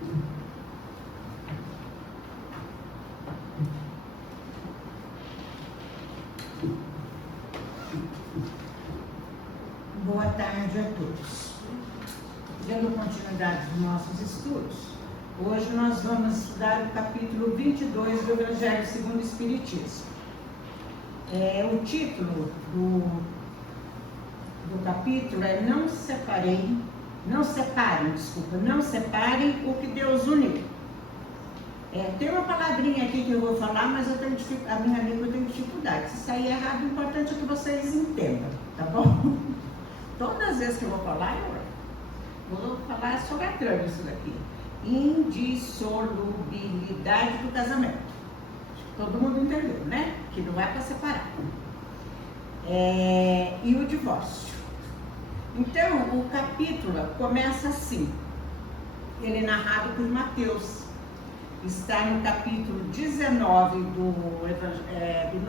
Boa tarde a todos. Dando continuidade aos nossos estudos, hoje nós vamos estudar o capítulo 22 do Evangelho segundo o Espiritismo. O título do capítulo é Não separem o que Deus uniu. Tem uma palavrinha aqui que eu vou falar, mas a minha língua tem dificuldade. Se sair errado, o importante é que vocês entendam, tá bom? Todas as vezes que eu vou falar sobre a trama isso daqui. Indissolubilidade do casamento. Todo mundo entendeu, né? Que não é para separar. E o divórcio. Então, o capítulo começa assim. Ele é narrado por Mateus. Está no capítulo 19 do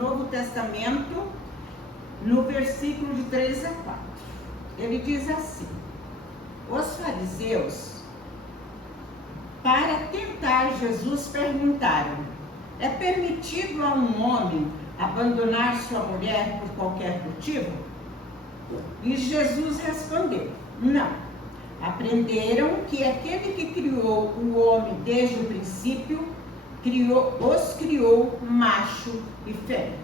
Novo Testamento, no versículo de 3 a 4. Ele diz assim: os fariseus, para tentar Jesus, perguntaram: é permitido a um homem abandonar sua mulher por qualquer motivo? E Jesus respondeu: não. Aprenderam que aquele que criou o homem desde o princípio, os criou macho e fêmea.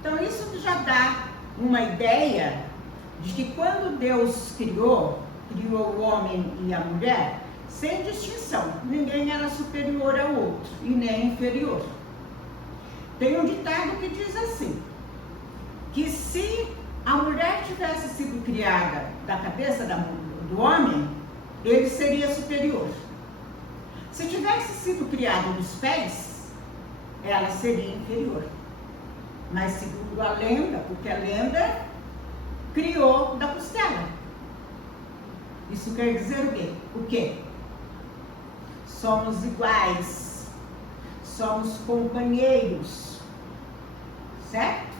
Então isso já dá uma ideia de que quando Deus criou o homem e a mulher, sem distinção, ninguém era superior ao outro e nem inferior. Tem um ditado que diz assim, que se a mulher tivesse sido criada da cabeça do homem, ele seria superior. Se tivesse sido criada dos pés, ela seria inferior. Mas segundo a lenda, porque a lenda criou da costela. Isso quer dizer o quê? O quê? Somos iguais, somos companheiros, certo?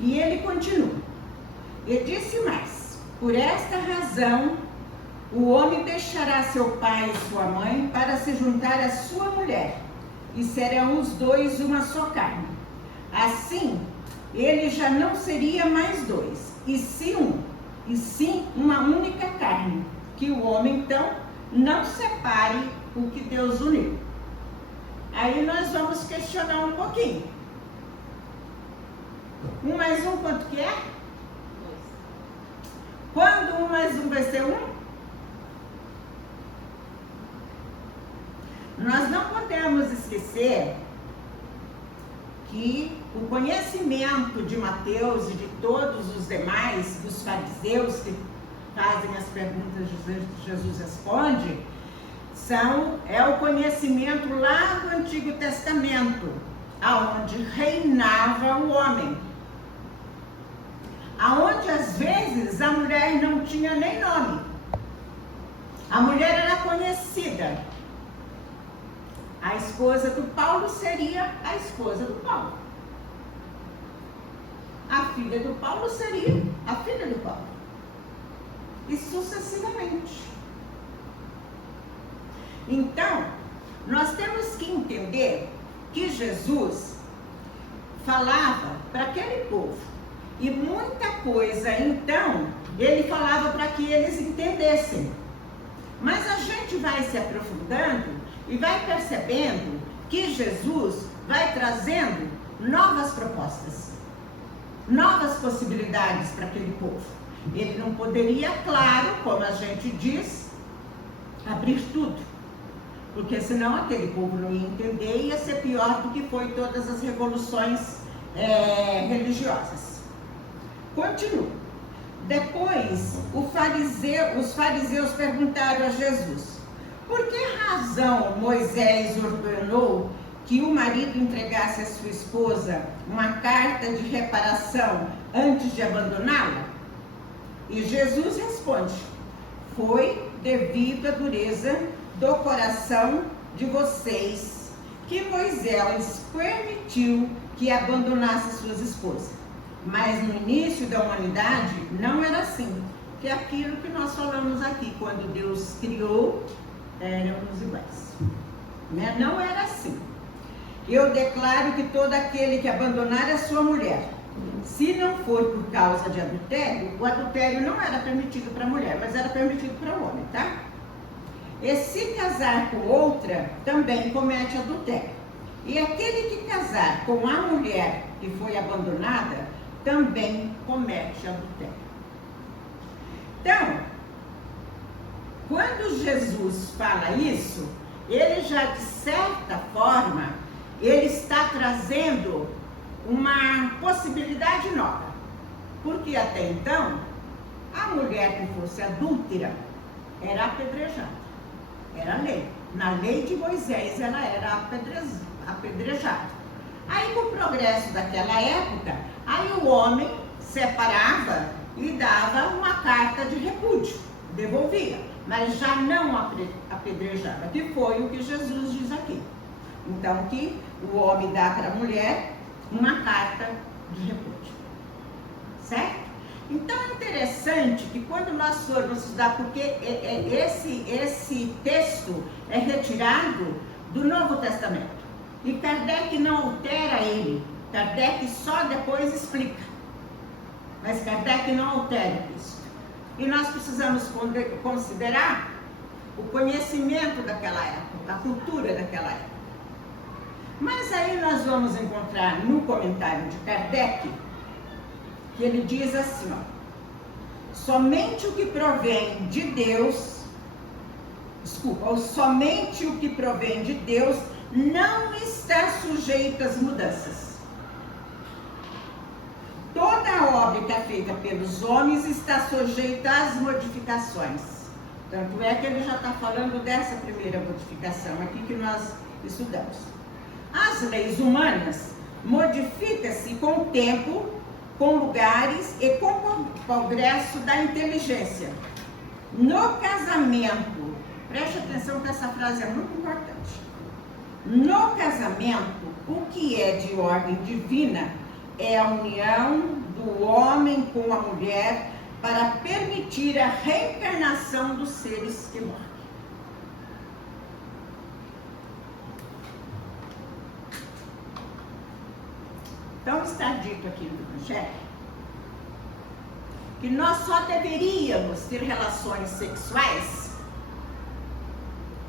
E ele continua. Ele disse mais: por esta razão, o homem deixará seu pai e sua mãe para se juntar à sua mulher, e serão os dois uma só carne. Assim, ele já não seria mais dois, e sim uma única carne, que o homem então não separe o que Deus uniu. Aí nós vamos questionar um pouquinho. 1 mais 1 quanto que é? 2. Quando 1 mais 1 vai ser 1? Nós não podemos esquecer que o conhecimento de Mateus e de todos os demais, dos fariseus que fazem as perguntas que Jesus responde, é o conhecimento lá do Antigo Testamento, aonde reinava o homem. Aonde às vezes a mulher não tinha nem nome. A mulher era conhecida. A esposa do Paulo seria a esposa do Paulo. A filha do Paulo seria a filha do Paulo. E sucessivamente. Então, nós temos que entender que Jesus falava para aquele povo. E muita coisa, então, ele falava para que eles entendessem. Mas a gente vai se aprofundando e vai percebendo que Jesus vai trazendo novas propostas, novas possibilidades para aquele povo. Ele não poderia, claro, como a gente diz, abrir tudo, porque senão aquele povo não ia entender e ia ser pior do que foi todas as revoluções religiosas. Continua. Depois, os fariseus perguntaram a Jesus: por que razão Moisés ordenou que o marido entregasse à sua esposa uma carta de reparação antes de abandoná-la? E Jesus responde: foi devido à dureza do coração de vocês que Moisés permitiu que abandonasse suas esposas. Mas no início da humanidade não era assim, que é aquilo que nós falamos aqui. que quando Deus criou, éramos iguais. Né? Não era assim. Eu declaro que todo aquele que abandonar a sua mulher, se não for por causa de adultério, o adultério não era permitido para a mulher, mas era permitido para o homem, tá? E se casar com outra, também comete adultério. E aquele que casar com a mulher que foi abandonada, também comete adultério. Então, quando Jesus fala isso, ele já de certa forma, ele está trazendo uma possibilidade nova. Porque até então, a mulher que fosse adúltera era apedrejada. Era lei. Na lei de Moisés ela era apedrejada. Aí com o progresso daquela época, aí o homem separava e dava uma carta de repúdio, devolvia, mas já não apedrejava, que foi o que Jesus diz aqui. Então que o homem dá para a mulher uma carta de repúdio, certo? Então é interessante que quando nós formos estudar, porque esse texto é retirado do Novo Testamento, e Kardec não altera ele, Kardec só depois explica, mas Kardec não altera isso. E nós precisamos considerar o conhecimento daquela época, a cultura daquela época. Mas aí nós vamos encontrar no comentário de Kardec, que ele diz assim, ó, somente o que provém de Deus, somente o que provém de Deus não está sujeito às mudanças. Toda a obra que é feita pelos homens está sujeita às modificações. Tanto é que ele já está falando dessa primeira modificação aqui que nós estudamos. As leis humanas modificam-se com o tempo, com lugares e com o progresso da inteligência. No casamento, preste atenção que essa frase é muito importante. No casamento, o que é de ordem divina é a união do homem com a mulher para permitir a reencarnação dos seres que morrem. Então está dito aqui no Evangelho que nós só deveríamos ter relações sexuais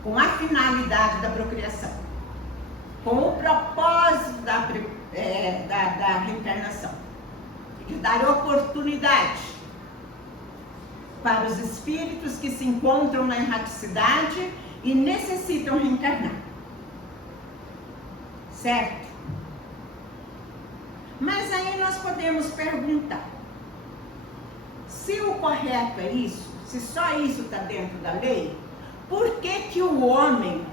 com a finalidade da procriação, com o propósito da reencarnação, de dar oportunidade para os espíritos que se encontram na erraticidade e necessitam reencarnar. Certo? Mas aí nós podemos perguntar, se o correto é isso, se só isso está dentro da lei, por que que o homem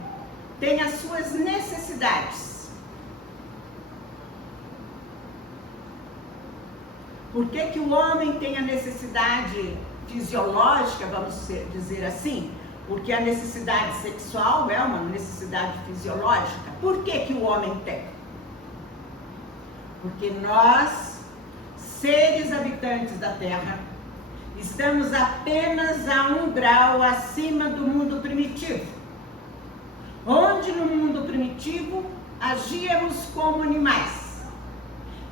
tem as suas necessidades? Por que que o homem tem a necessidade fisiológica, vamos dizer assim? Porque a necessidade sexual é uma necessidade fisiológica. Por que que o homem tem? Porque nós, seres habitantes da Terra, estamos apenas a 1 grau acima do mundo primitivo. Onde no mundo primitivo agíamos como animais.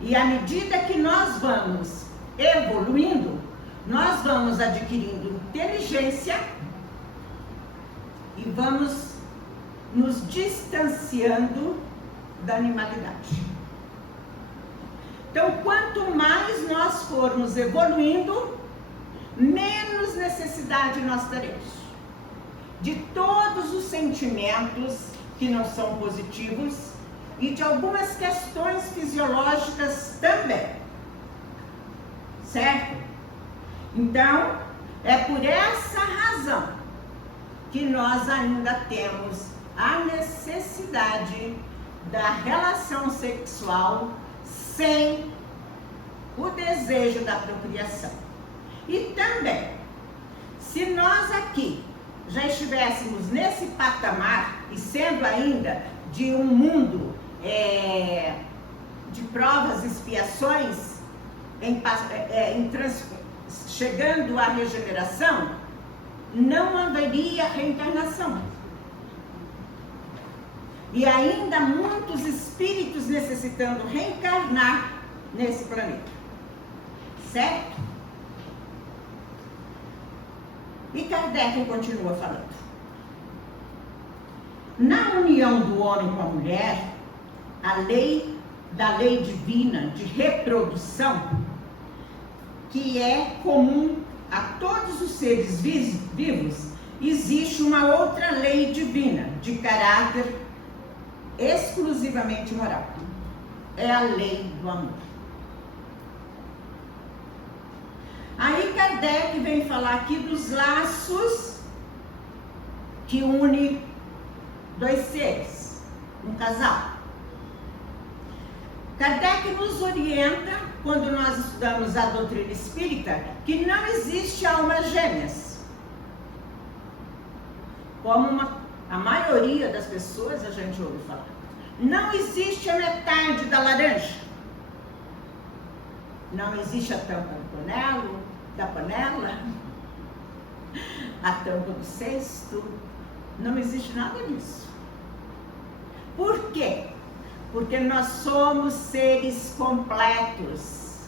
E à medida que nós vamos evoluindo, nós vamos adquirindo inteligência e vamos nos distanciando da animalidade. Então, quanto mais nós formos evoluindo, menos necessidade nós teremos de todos os sentimentos que não são positivos e de algumas questões fisiológicas também, certo? Então, é por essa razão que nós ainda temos a necessidade da relação sexual sem o desejo da procriação. E também, se nós aqui já estivéssemos nesse patamar, e sendo ainda de um mundo de provas e expiações, chegando à regeneração, não haveria reencarnação. E ainda muitos espíritos necessitando reencarnar nesse planeta. Certo? E Kardec continua falando. Na união do homem com a mulher, a lei da lei divina de reprodução, que é comum a todos os seres vivos, existe uma outra lei divina de caráter exclusivamente moral. É a lei do amor. Aí Kardec vem falar aqui dos laços que une dois seres, um casal. Kardec nos orienta, quando nós estudamos a doutrina espírita, que não existe almas gêmeas. Como a maioria das pessoas a gente ouve falar. Não existe a metade da laranja. Não existe a tampa da panela, a tampa do cesto. Não existe nada disso. Por quê? Porque nós somos seres completos.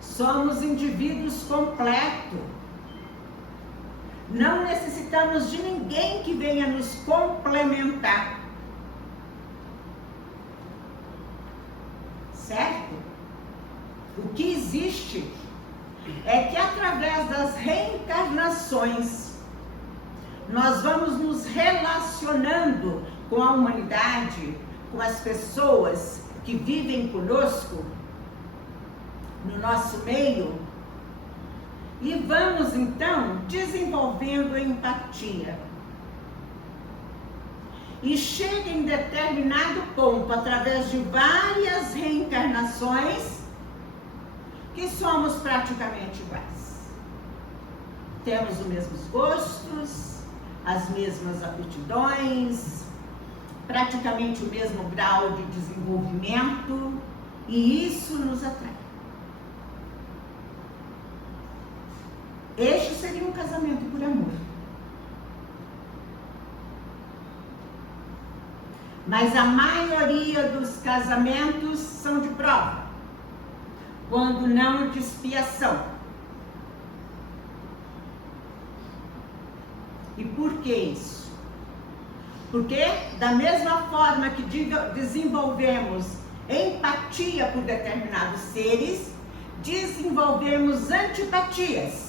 Somos indivíduos completos. Não necessitamos de ninguém que venha nos complementar. Certo? O que existe é que através das reencarnações nós vamos nos relacionando com a humanidade, com as pessoas que vivem conosco, no nosso meio, e vamos então desenvolvendo empatia. E chega em determinado ponto, através de várias reencarnações, que somos praticamente iguais. Temos os mesmos gostos, as mesmas aptidões, praticamente o mesmo grau de desenvolvimento, e isso nos atrai. Este seria um casamento por amor. Mas a maioria dos casamentos são de prova, quando não de expiação. E por que isso? Porque da mesma forma que desenvolvemos empatia por determinados seres, desenvolvemos antipatias.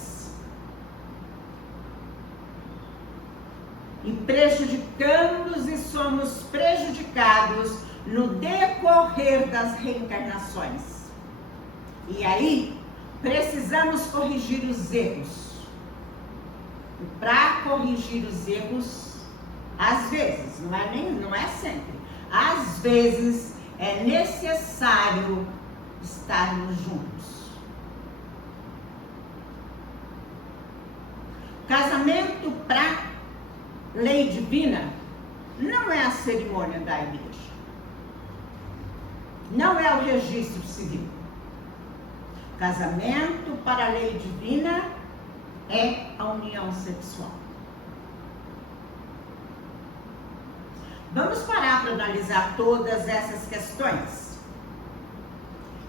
E prejudicamos e somos prejudicados no decorrer das reencarnações. E aí, precisamos corrigir os erros. E para corrigir os erros, às vezes, não é sempre, às vezes é necessário estarmos juntos. Casamento para lei divina não é a cerimônia da igreja. Não é o registro civil. Casamento para a lei divina é a união sexual. Vamos parar para analisar todas essas questões.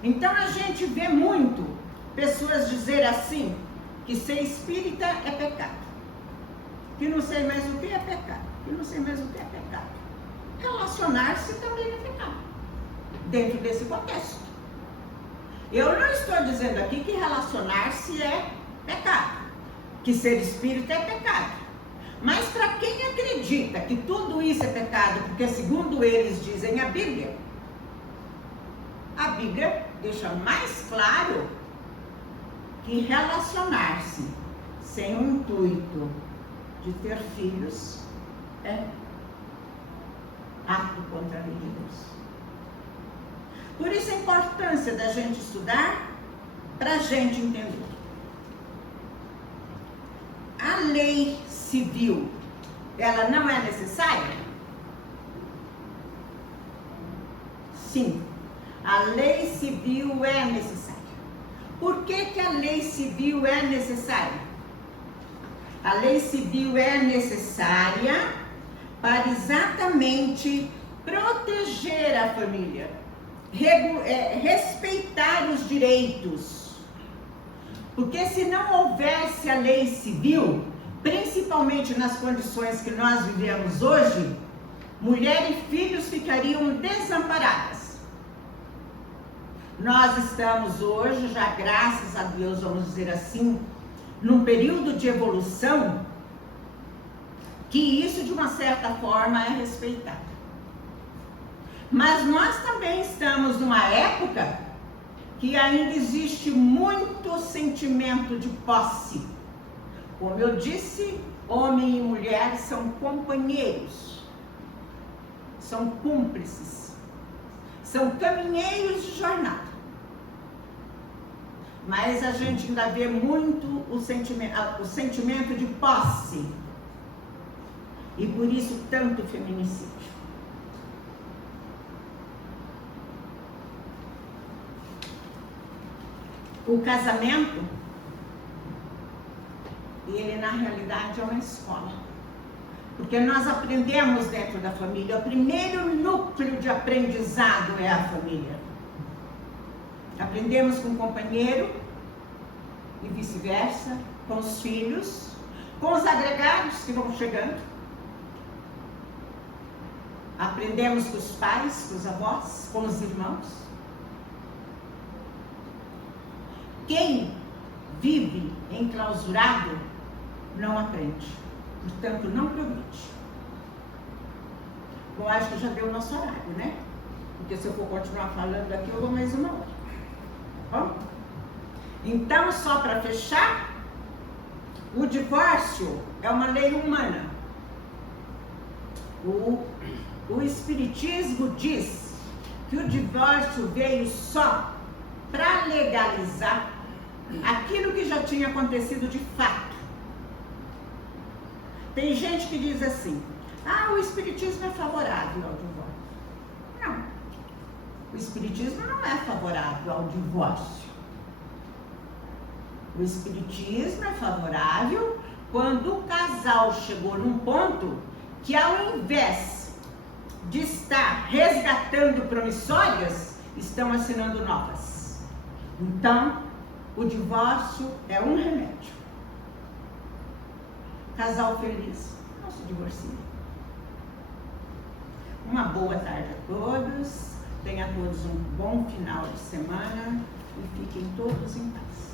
Então a gente vê muito pessoas dizer assim, que ser espírita é pecado. Que não sei mais o que é pecado. Que não sei mais o que é pecado. Relacionar-se também é pecado. Dentro desse contexto. Eu não estou dizendo aqui que relacionar-se é pecado. Que ser espírita é pecado. Mas para quem acredita que tudo isso é pecado, porque segundo eles dizem a Bíblia deixa mais claro que relacionar-se sem o intuito de ter filhos é ato contra a lei de Deus. Por isso a importância da gente estudar, para a gente entender. A lei civil, ela não é necessária? Sim, a lei civil é necessária. Por que que a lei civil é necessária? A lei civil é necessária para exatamente proteger a família, respeitar os direitos. Porque se não houvesse a lei civil, principalmente nas condições que nós vivemos hoje, mulher e filhos ficariam desamparadas. Nós estamos hoje, já graças a Deus, vamos dizer assim, num período de evolução, que isso de uma certa forma é respeitado. Mas nós também estamos numa época que ainda existe muito sentimento de posse. Como eu disse, homem e mulher são companheiros, são cúmplices, são caminheiros de jornada. Mas a gente ainda vê muito o sentimento de posse. E por isso tanto feminicídio. O casamento, ele na realidade é uma escola. Porque nós aprendemos dentro da família. O primeiro núcleo de aprendizado é a família. Aprendemos com o companheiro e vice-versa, com os filhos, com os agregados que vão chegando. Aprendemos com os pais, com os avós, com os irmãos. Quem vive enclausurado não aprende, portanto não progride. Bom, acho que já deu o nosso horário, né? Porque se eu for continuar falando aqui, eu vou mais uma hora. Bom? Então, só para fechar, o divórcio é uma lei humana. O Espiritismo diz que o divórcio veio só para legalizar aquilo que já tinha acontecido de fato. Tem gente que diz assim, o Espiritismo é favorável ao divórcio. Não, o Espiritismo não é favorável ao divórcio. O Espiritismo é favorável quando o casal chegou num ponto que, ao invés de estar resgatando promissórias, estão assinando novas. Então, o divórcio é um remédio. Casal feliz, não se divorcie. Uma boa tarde a todos, tenham todos um bom final de semana e fiquem todos em paz.